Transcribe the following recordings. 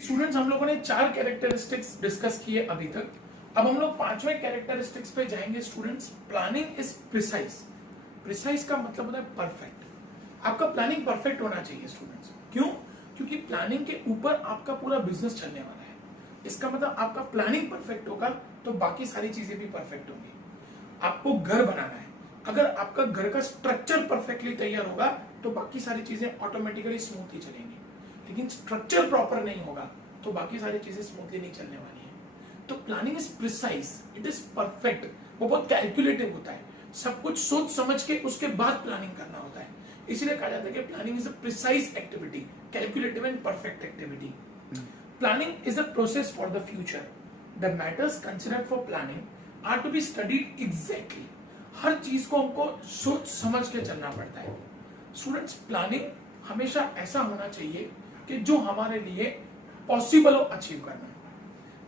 Students, हम लोगों ने 4 कैरेक्टरिस्टिक्स डिस्कस किए अभी तक। अब हम लोग 5वें कैरेक्टरिस्टिक्स पे जाएंगे। Students, planning is precise. Precise का मतलब होता है परफेक्ट। आपका प्लानिंग परफेक्ट होना चाहिए स्टूडेंट्स। क्यों? क्योंकि प्लानिंग के ऊपर आपका पूरा बिजनेस चलने वाला है। इसका मतलब आपका प्लानिंग परफेक्ट होगा तो बाकी सारी चीजें भी परफेक्ट होंगी। आपको घर बनाना है, अगर आपका घर का स्ट्रक्चर परफेक्टली तैयार होगा तो बाकी सारी चीजें ऑटोमेटिकली स्मूथली चलेंगी। लेकिन स्ट्रक्चर प्रॉपर नहीं होगा तो बाकी सारी चीजें स्मूथली नहीं चलने वाली है। तो planning is precise, it is perfect. वो बहुत कैलकुलेटिव होता है, सब कुछ सोच समझ के उसके बाद प्लानिंग करना होता है। इसीलिए कहा जाता है कि planning is a precise activity, calculative and perfect activity. Planning is a process for the future. The matters considered for planning are to be studied exactly. हर चीज को हमको सोच समझ के चलना पड़ता है। स्टूडेंट्स, प्लानिंग हमेशा ऐसा होना चाहिए कि जो हमारे लिए पॉसिबल हो अचीव करना।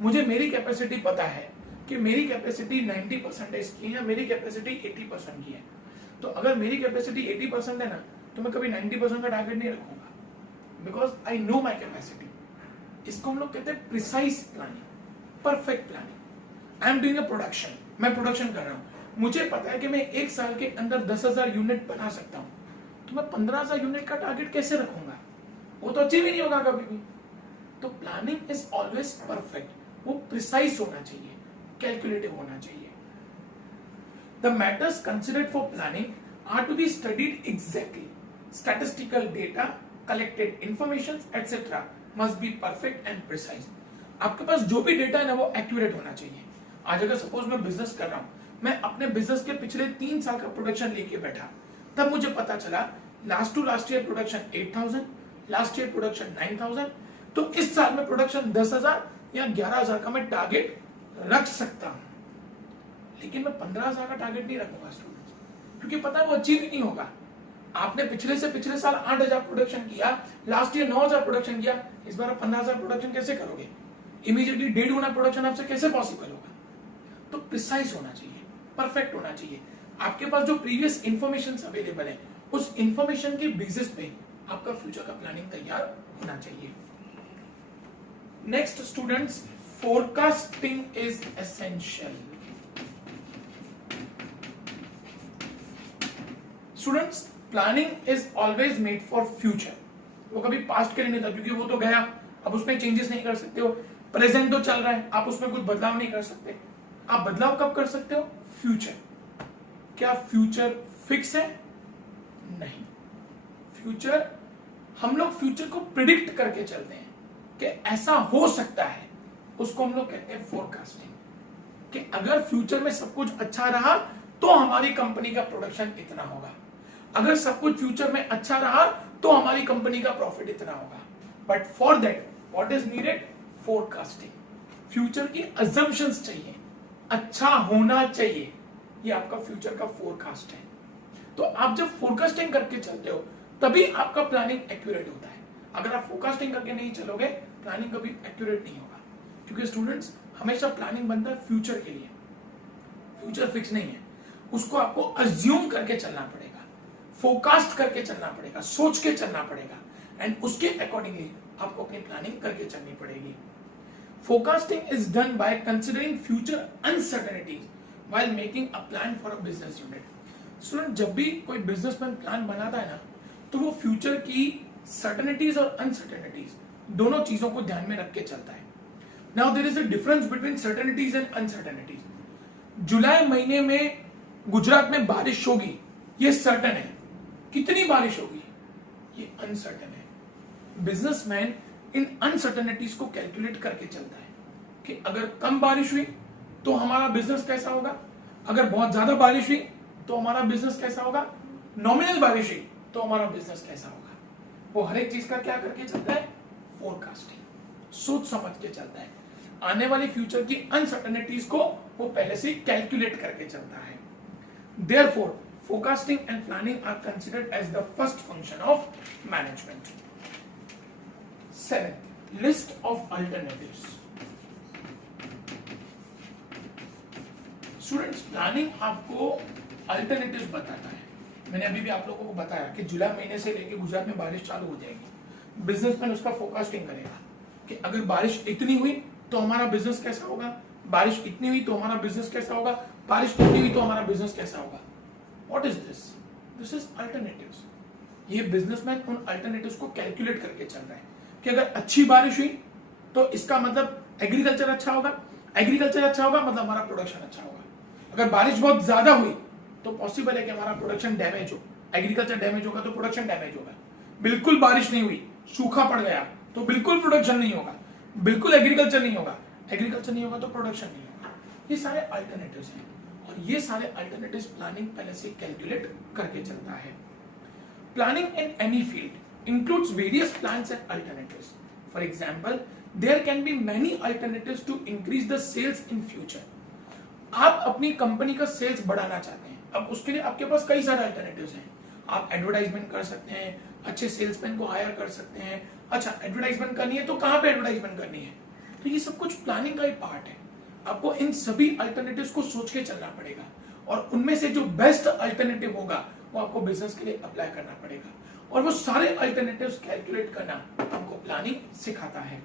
मुझे मेरी कैपेसिटी पता है कि मेरी कैपेसिटी 90% की है, मेरी कैपेसिटी 80% की है। तो अगर मेरी कैपेसिटी 80% है ना, तो मैं कभी 90% का टारगेट नहीं रखूंगा, because I know my capacity. इसको हम लोग कहते हैं precise planning, perfect planning. I am doing a production, मैं प्रोडक्शन कर रहा हूं, मुझे पता है कि मैं 1 साल के अंदर 10,000 यूनिट बना सकता हूं, तो मैं 15,000 यूनिट का टारगेट कैसे रखूंगा? वो तो अचीव ही नहीं होगा कभी भी। तो प्लानिंग इज ऑलवेज परफेक्ट, वो प्रिसाइज होना चाहिए, कैलकुलेटिव होना चाहिए। The matters considered for planning are to be studied exactly. Statistical data, collected information etcetera must be perfect and precise. आपके पास जो भी डेटा है ना, वो एक्यूरेट होना चाहिए। आज अगर सपोज मैं बिजनेस कर रहा हूं, मैं अपने बिजनेस के पिछले 3 साल का प्रोडक्शन लेके बैठा, तब मुझे पता चला last to last year production 8,000, last year production 9,000, तो इस साल में प्रोडक्शन 10,000 या 11,000 का मैं टारगेट रख सकता हूं। लेकिन मैं 15,000 का टारगेट नहीं रखूंगा स्टूडेंट्स, क्योंकि पता है वो अचीव ही नहीं होगा। आपने पिछले से पिछले साल 8,000 प्रोडक्शन किया, लास्ट ईयर 9,000 प्रोडक्शन किया, इस बार 15,000 प्रोडक्शन कैसे करोगे? इमीडिएटली 1.5 गुना प्रोडक्शन आपसे कैसे पॉसिबल होगा? तो प्रिसाइज होना चाहिए, परफेक्ट होना चाहिए। आपके पास जो प्रीवियस इंफॉर्मेशन अवेलेबल है, उस इंफॉर्मेशन के बेसिस पे आपका फ्यूचर का प्लानिंग तैयार होना चाहिए। Next students, forecasting is essential. Students, planning is always made for future. वो कभी पास्ट के लिए नहीं था, क्योंकि वो तो गया, अब उसमें चेंजेस नहीं कर सकते हो। प्रेजेंट तो चल रहा है, आप उसमें कुछ बदलाव नहीं कर सकते। आप बदलाव कब कर सकते हो? फ्यूचर। क्या फ्यूचर फिक्स है? नहीं। फ्यूचर, हम लोग फ्यूचर को प्रिडिक्ट करके चलते हैं कि ऐसा हो सकता है, उसको हम लोग कहते हैं फोरकास्टिंग। कि अगर फ्यूचर में सब कुछ अच्छा रहा तो हमारी कंपनी का प्रोडक्शन इतना होगा, अगर सब कुछ फ्यूचर में अच्छा रहा तो हमारी कंपनी का प्रॉफिट इतना होगा। But for that what is needed? Forecasting. Future की अजम्पशंस चाहिए, अच्छा होना चाहिए, ये आपका फ्यूचर का फोरकास्ट है। तो आप जब फोरकास्टिंग करके चलते हो तभी आपका प्लानिंग एक्यूरेट होता है। अगर आप फोरकास्टिंग करके नहीं चलोगे, प्लानिंग कभी एक्यूरेट नहीं होगा। क्योंकि स्टूडेंट्स, हमेशा प्लानिंग बनता है फ्यूचर के लिए, फ्यूचर फिक्स नहीं है, उसको आपको अज्यूम करके चलना पड़ेगा, फोरकास्ट करके चलना पड़ेगा, सोच के चलना पड़ेगा, एंड उसके अकॉर्डिंगली आपको अपनी प्लानिंग करके चलनी पड़ेगी। Forecasting is done by considering future uncertainties while making a plan for a business unit. Student, जब भी कोई बिजनेसमैन प्लान बनाता है ना, तो वो फ्यूचर की सर्टेनिटीज और अनसर्टेनिटीज दोनों चीजों को ध्यान में रख के चलता है। Now there is a difference between certainties and uncertainties. जुलाई महीने में गुजरात में बारिश होगी, ये सर्टेन है। कितनी बारिश होगी, ये अनसर्टेन है। बिजनेसमैन इन अनसर्टेनिटीज को कैलकुलेट करके चलता है कि अगर कम बारिश हुई तो हमारा बिजनेस कैसा होगा, अगर बहुत ज्यादा बारिश हुई तो हमारा बिजनेस कैसा होगा, नॉमिनल बारिश हुई तो हमारा बिजनेस कैसा होगा। वो हर एक चीज का क्या करके चलता है? फोरकास्टिंग, सोच समझ के चलता है। आने वाली फ्यूचर की अनसर्टेनिटीज को वो पहले से कैलकुलेट करके चलता है। Therefore forecasting and planning are considered as the first function of management. 7, list of alternatives. Students, planning आपको अल्टरनेटिव्स बताता है। मैंने अभी भी आप लोगों को बताया कि जुलाई महीने से लेकर गुजरात में बारिश चालू हो जाएगी, बिजनेसमैन उसका फोरकास्टिंग करेगा। कि अगर बारिश इतनी हुई तो हमारा बिजनेस कैसा होगा, बारिश इतनी हुई तो हमारा बिजनेस कैसा होगा, बारिश इतनी हुई तो हमारा बिजनेस कैसा होगा। What is this? This is alternatives. ये बिजनेसमैन उन अल्टरनेटिव्स को कैलकुलेट करके चल रहा है कि अगर अच्छी बारिश हुई तो इसका मतलब एग्रीकल्चर अच्छा होगा, एग्रीकल्चर अच्छा होगा मतलब हमारा प्रोडक्शन अच्छा होगा। अगर बारिश बहुत ज्यादा हुई तो पॉसिबल है कि हमारा प्रोडक्शन डैमेज हो, एग्रीकल्चर डैमेज होगा तो प्रोडक्शन डैमेज होगा। बिल्कुल बारिश नहीं हुई, सूखा पड़ गया तो बिल्कुल प्रोडक्शन नहीं होगा, बिल्कुल एग्रीकल्चर नहीं होगा, एग्रीकल्चर नहीं होगा तो प्रोडक्शन नहीं होगा। ये सारे अल्टरनेटिव्स हैं और ये सारे अल्टरनेटिव्स प्लानिंग पहले से कैलकुलेट करके चलता है। Planning in any field includes various plans and alternatives. For example, there can be many alternatives to increase the sales in future. आप अपनी कंपनी का सेल्स बढ़ाना चाहते हैं, अब उसके लिए आपके पास कई सारे अल्टरनेटिव्स हैं। आप एडवर्टाइजमेंट कर सकते हैं, अच्छे सेल्समैन को हायर कर सकते हैं। अच्छा, एडवर्टाइजमेंट करनी है तो कहां पे एडवर्टाइजमेंट करनी है? तो ये सब कुछ प्लानिंग का ही पार्ट है। आपको इन सभी अल्टरनेटिव्स को सोच के चलना पड़ेगा और उनमें से जो बेस्ट अल्टरनेटिव होगा वो आपको बिजनेस के लिए अप्लाई करना पड़ेगा और वो सारे अल्टरनेटिव्स कैलकुलेट करना हमको प्लानिंग सिखाता है।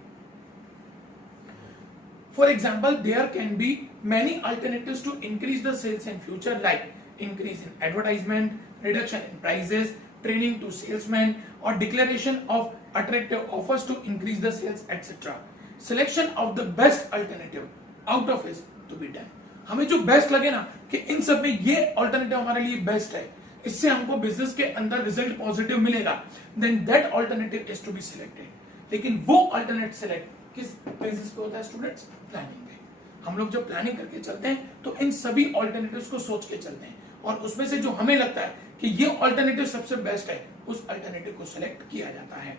For example, there can be many alternatives to increase the sales in future, like increase in advertisement, reduction in prices, training to salesmen, or declaration of attractive offers to increase the sales, etc. Selection of the best alternative out of is to be done. हमें जो best लगे ना कि इन सब में ये alternative हमारे लिए बेस्ट है, इससे हमको बिजनेस के अंदर रिजल्ट पॉजिटिव मिलेगा, then that alternative is to be selected. लेकिन वो अल्टरनेट सिलेक्ट किस बेसिस पे होता है स्टूडेंट्स? प्लानिंग पे। हम लोग जब प्लानिंग करके चलते हैं तो इन सभी अल्टरनेटिव्स को सोच के चलते हैं और उसमें से जो हमें लगता है कि ये अल्टरनेटिव सबसे बेस्ट है उस अल्टरनेटिव को सिलेक्ट किया जाता है।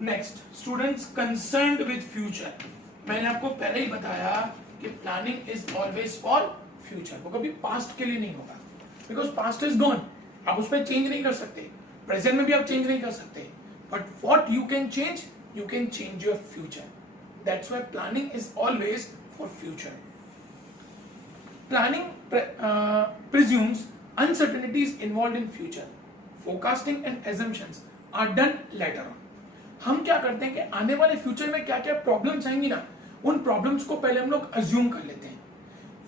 Next, students concerned with future. मैंने आपको पहले ही बताया कि planning is always for future, वो कभी पास्ट के लिए नहीं होगा, बिकॉज पास्ट इज गॉन, आप उस पर चेंज नहीं कर सकते, प्रेजेंट में भी आप चेंज नहीं कर सकते, but what you can change, you can change your future. That's why planning is always for future. Planning presumes uncertainties involved in future. Forecasting and assumptions are done later on. हम क्या करते हैं कि आने वाले फ्यूचर में क्या क्या प्रॉब्लम्स आएंगी ना, उन प्रॉब्लम्स को पहले हम लोग अज्यूम कर लेते हैं,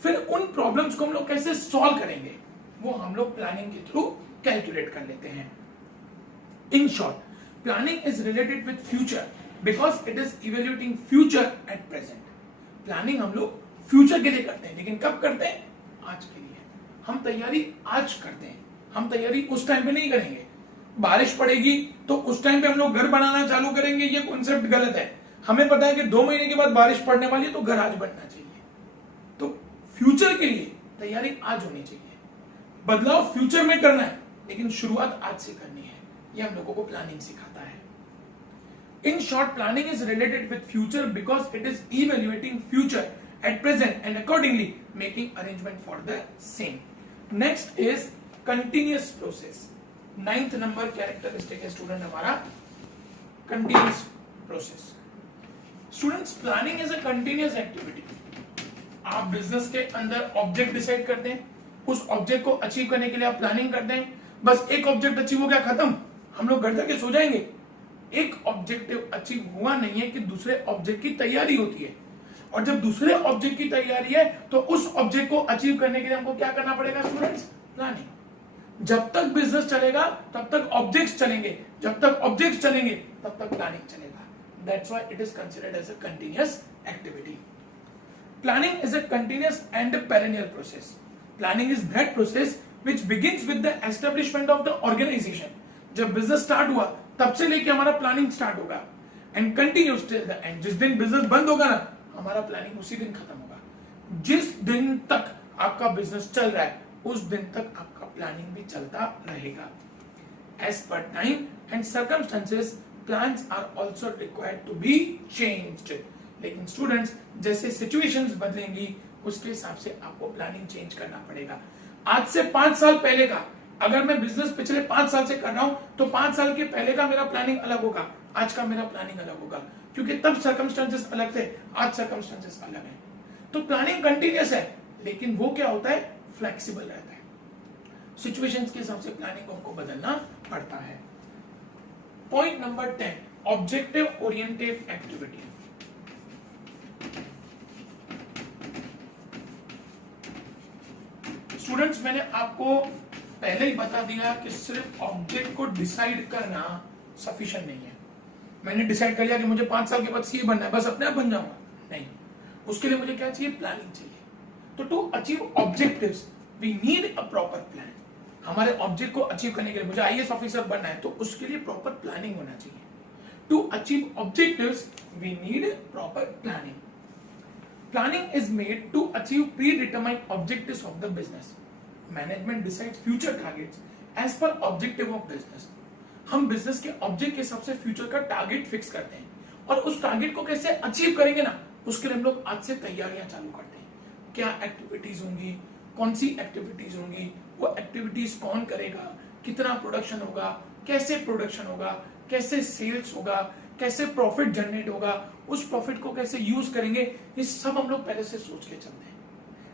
फिर उन प्रॉब्लम्स को हम लोग कैसे सॉल्व करेंगे वो हम लोग प्लानिंग के थ्रू कैलकुलेट कर लेते हैं। In short, planning is related with future because it is evaluating future at present. Planning हम लोग फ्यूचर के लिए करते हैं, लेकिन कब करते हैं? आज के लिए। हम तैयारी आज करते हैं, हम तैयारी उस टाइम पे नहीं करेंगे। बारिश पड़ेगी तो उस टाइम पे हम लोग घर बनाना चालू करेंगे, ये कॉन्सेप्ट गलत है। हमें पता है कि 2 महीने के बाद बारिश पड़ने वाली है तो घर आज बनना चाहिए। तो फ्यूचर के लिए तैयारी आज होनी चाहिए, बदलाव फ्यूचर में करना है, लेकिन शुरुआत आज से करनी है। ये हम लोगों को प्लानिंग सिखाता है। In short, planning is related with future because it is evaluating future at present and accordingly making arrangement for the same. Next is continuous process. 9th number characteristic है स्टूडेंट हमारा continuous process. Students, planning is a continuous activity. आप business के अंदर object decide करते हैं, उस object को achieve करने के लिए आप प्लानिंग करते हैं। बस एक ऑब्जेक्ट अचीव हो गया, खत्म, हम लोग घर जाके सो जाएंगे। एक ऑब्जेक्टिव अचीव हुआ नहीं है कि दूसरे ऑब्जेक्ट की तैयारी होती है, और जब दूसरे ऑब्जेक्ट की तैयारी है तो उस ऑब्जेक्ट को अचीव करने के लिए हमको क्या करना पड़ेगा स्टूडेंट्स? प्लानिंग। जब तक बिजनेस चलेगा तब तक ऑब्जेक्ट्स चलेंगे, जब तक ऑब्जेक्ट्स चलेंगे तब तक प्लानिंग चलेगा। That's why it is considered as a continuous activity. Planning is a continuous and perennial process. Planning is that process which begins with the establishment of the organisation. जब business start हुआ तब से लेके हमारा planning start होगा, and continues till the end. जिस दिन business बंद होगा ना, हमारा प्लानिंग उसी दिन खत्म होगा। जिस दिन तक आपका बिजनेस चल रहा है उस दिन तक आपका प्लानिंग भी चलता रहेगा। As per time and circumstances plans are also required to be changed. लेकिन स्टूडेंट्स, जैसे सिचुएशंस बदलेंगी उसके हिसाब से आपको प्लानिंग चेंज करना पड़ेगा। आज से 5 साल पहले का अगर मैं बिजनेस पिछले 5 साल से कर रहा हूं तो 5 साल के पहले का मेरा प्लानिंग अलग होगा, आज का मेरा प्लानिंग अलग होगा, क्योंकि तब सर्कमस्टेंसेस अलग थे, आज सर्कमस्टेंसेस अलग है। तो प्लानिंग कंटिन्यूअस है, लेकिन वो क्या होता है? फ्लेक्सिबल रहता है। सिचुएशंस के हिसाब से प्लानिंग को हमको बदलना पड़ता है। Point number 10, objective oriented activity. Students, मैंने आपको पहले ही बता दिया कि सिर्फ ऑब्जेक्ट को डिसाइड करना सफिशिएंट नहीं है। मैंने डिसाइड कर लिया कि मुझे 5 साल के बाद सीए बनना है, बस अपने आप बन जाऊंगा, नहीं। उसके लिए मुझे क्या चाहिए? प्लानिंग चाहिए। तो to achieve objectives we need a proper plan. हमारे ऑब्जेक्ट को अचीव करने के लिए, मुझे आईएएस ऑफिसर बनना है, तो उसके लिए प्रॉपर प्लानिंग होना चाहिए। To achieve objectives we need proper planning. Planning is made to achieve predetermined objectives of the business. Management decides future targets as per objective of business. हम बिजनेस के object के हिसाब से फ्यूचर का target fix करते हैं, और उस टारगेट को कैसे अचीव करेंगे ना, उसके लिए हम लोग आज से तैयारियां चालू करते हैं। क्या एक्टिविटीज होंगी, कौन सी एक्टिविटीज होंगी, वो एक्टिविटीज कौन करेगा, कितना प्रोडक्शन होगा, कैसे प्रोडक्शन होगा, कैसे सेल्स होगा, कैसे प्रॉफिट जनरेट होगा, उस प्रॉफिट को कैसे यूज करेंगे, ये सब हम लोग पहले से सोच के चलते हैं।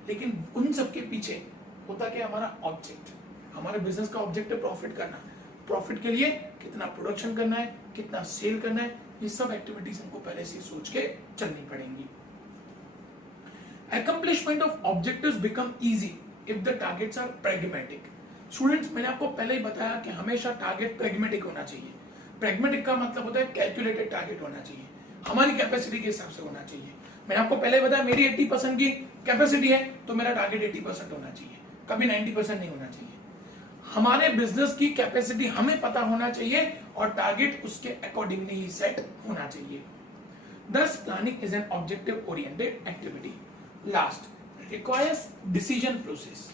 लेकिन उन सब के पीछे होता क्या? हमारा ऑब्जेक्ट, हमारे बिजनेस का ऑब्जेक्ट है प्रॉफिट करना। प्रॉफिट के लिए कितना प्रोडक्शन करना है, कितना सेल करना है, ये सब एक्टिविटीज हमको पहले से सोच के चलनी पड़ेंगी। Accomplishment of objectives become easy if the targets are pragmatic. Students, मैंने आपको पहले ही बताया कि हमेशा टारगेट pragmatic होना चाहिए। pragmatic का मतलब होता है कैलकुलेटेड टारगेट होना चाहिए, हमारी कैपेसिटी के हिसाब से होना चाहिए। मैंने आपको पहले बताया मेरी 80% की कैपेसिटी है तो मेरा टारगेट 80% होना चाहिए, कभी 90% नहीं होना चाहिए। हमारे बिजनेस की कैपेसिटी हमें पता होना चाहिए और टारगेट उसके अकॉर्डिंगली ही सेट होना चाहिए। Thus, planning is an objective oriented activity. Last, requires decision process.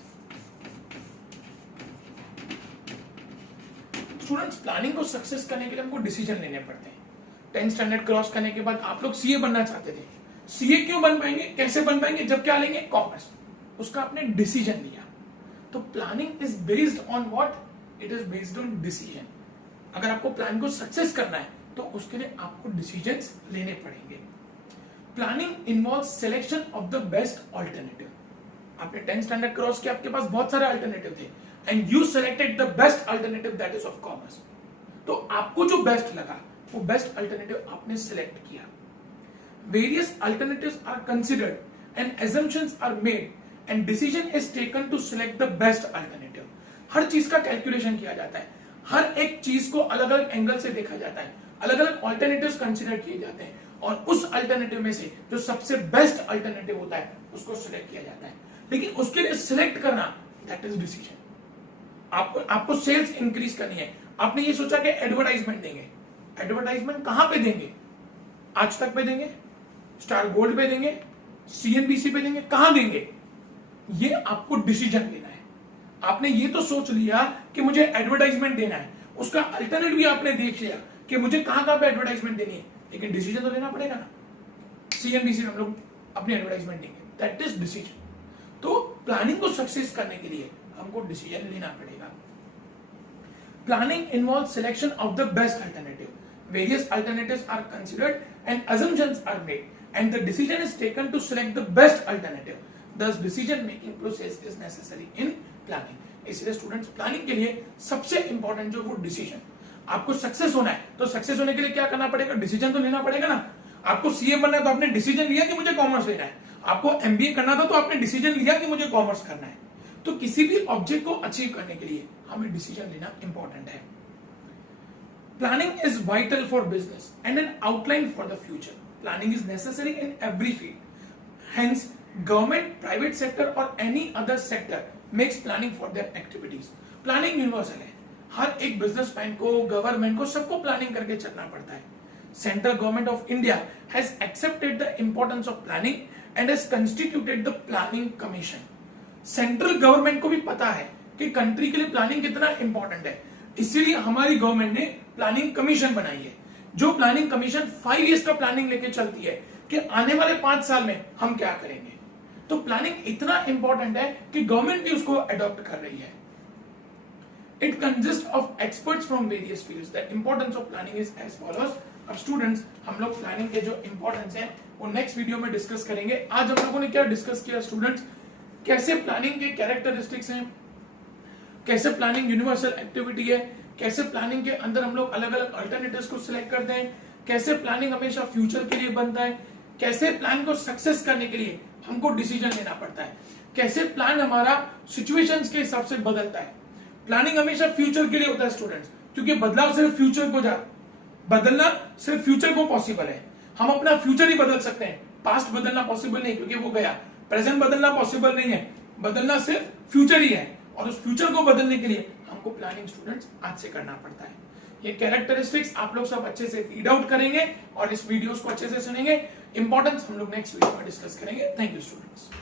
Students, planning को सक्सेस करने के लिए हमको डिसीजन लेने पड़ते हैं। 10th स्टैंडर्ड क्रॉस करने के बाद आप लोग सीए बनना चाहते थे। सीए क्यों बन पाएंगे, कैसे बन पाएंगे? जब क्या लेंगे? कॉमर्स। उसका आपने डिसीजन लिया। तो planning is based on what? It is based on decision. अगर आपको प्लान को सक्सेस करना है तो उसके लिए आपको डिसीजंस लेने पड़ेंगे। Planning involve selection of the best alternative. आपने 10th स्टैंडर्ड क्रॉस किया, आपके पास बहुत सारे अल्टरनेटिव थे and you selected the best alternative, that is of commerce. तो आपको जो बेस्ट लगा वो बेस्ट अल्टरनेटिव आपने सिलेक्ट किया। Various alternatives are considered and assumptions are made and decision is taken to select the best alternative. हर चीज का कैलकुलेशन किया जाता है, हर एक चीज को अलग अलग एंगल से देखा जाता है, अलग अलग ऑल्टरनेटिव्स कंसीडर किए जाते हैं और उस अल्टरनेटिव में से जो सबसे बेस्ट अल्टरनेटिव होता है उसको सिलेक्ट किया जाता है। लेकिन उसके लिए सिलेक्ट करना, दैट इज डिसीजन। आपको सेल्स इंक्रीज करनी है, आपने ये सोचा कि एडवर्टाइजमेंट देंगे। एडवर्टाइजमेंट कहां पे देंगे? आज तक पे देंगे, स्टार गोल्ड पे देंगे, सीएनबीसी पे देंगे, कहां देंगे? ये आपको डिसीजन लेना है। आपने ये तो सोच लिया कि मुझे एडवर्टाइजमेंट देना है, उसका अल्टरनेट भी आपने देख लिया कि मुझे कहां कहां पे एडवर्टाइजमेंट देनी है, लेकिन डिसीजन तो लेना पड़ेगा ना। सीएनबीसी में हम लोग अपनी एडवर्टाइजमेंट देंगे, दैट इज डिसीजन। तो प्लानिंग को सक्सेस करने के लिए हमको डिसीजन लेना पड़ेगा। Planning involve selection of the best alternative. Various alternatives are considered and assumptions are made and the decision is taken to select the best alternative. Thus, decision making process is necessary in planning. इसलिए students, planning के लिए सबसे important जो वो decision. आपको success होना है तो सक्सेस होने के लिए क्या करना पड़ेगा? डिसीजन तो लेना पड़ेगा ना। आपको सीए बनना है तो आपने डिसीजन लिया कि मुझे कॉमर्स लेना है। आपको एमबीए करना था तो आपने डिसीजन लिया कि मुझे कॉमर्स करना है। तो किसी भी ऑब्जेक्ट को अचीव करने के लिए हमें डिसीजन लेना इंपॉर्टेंट है। Planning is vital for business and an outline for the future. Planning is necessary in every field. Hence government, private sector और any other sector makes planning for their activities. Planning universal है, हर एक businessman को, government को, सबको planning करके चलना पड़ता है। Central government of India has accepted the importance of planning and has constituted the planning commission. Central government को भी पता है कि कंट्री के लिए प्लानिंग कितना इंपॉर्टेंट है, इसीलिए हमारी गवर्नमेंट ने प्लानिंग कमीशन बनाई है। जो प्लानिंग कमीशन 5 इयर्स का प्लानिंग लेके चलती है कि आने वाले 5 साल में हम क्या करेंगे। तो प्लानिंग इतना इंपॉर्टेंट है कि गवर्नमेंट भी उसको अडॉप्ट कर रही है। It consist of experts from various fields. The importance of planning is as follows. अब स्टूडेंट्स, हम लोग प्लानिंग के जो इंपॉर्टेंस है वो नेक्स्ट वीडियो में डिस्कस करेंगे। आज हम लोगों ने क्या डिस्कस किया स्टूडेंट्स? कैसे प्लानिंग के कैरेक्टरिस्टिक्स हैं, कैसे प्लानिंग यूनिवर्सल एक्टिविटी है, कैसे प्लानिंग के अंदर हम लोग अलग अलग अल्टरनेटिव्स को सिलेक्ट करते हैं, कैसे प्लानिंग हमेशा फ्यूचर के लिए बनता है, कैसे प्लान को सक्सेस करने के लिए हमको डिसीजन लेना पड़ता है, कैसे प्लान हमारा सिचुएशंस के हिसाब से बदलता है। प्लानिंग हमेशा फ्यूचर के लिए होता है स्टूडेंट्स, क्योंकि बदलाव सिर्फ फ्यूचर को बदलना सिर्फ फ्यूचर को पॉसिबल है। हम अपना फ्यूचर ही बदल सकते हैं, पास्ट बदलना पॉसिबल नहीं, क्योंकि वो गया। प्रेजेंट बदलना पॉसिबल नहीं है, बदलना सिर्फ फ्यूचर ही है, और उस फ्यूचर को बदलने के लिए हमको प्लानिंग स्टूडेंट्स आज से करना पड़ता है। ये कैरेक्टरिस्टिक्स आप लोग सब अच्छे से रीड आउट करेंगे और इस वीडियोस को अच्छे से सुनेंगे। इंपॉर्टेंस हम लोग नेक्स्ट वीडियो में डिस्कस करेंगे। Thank you students.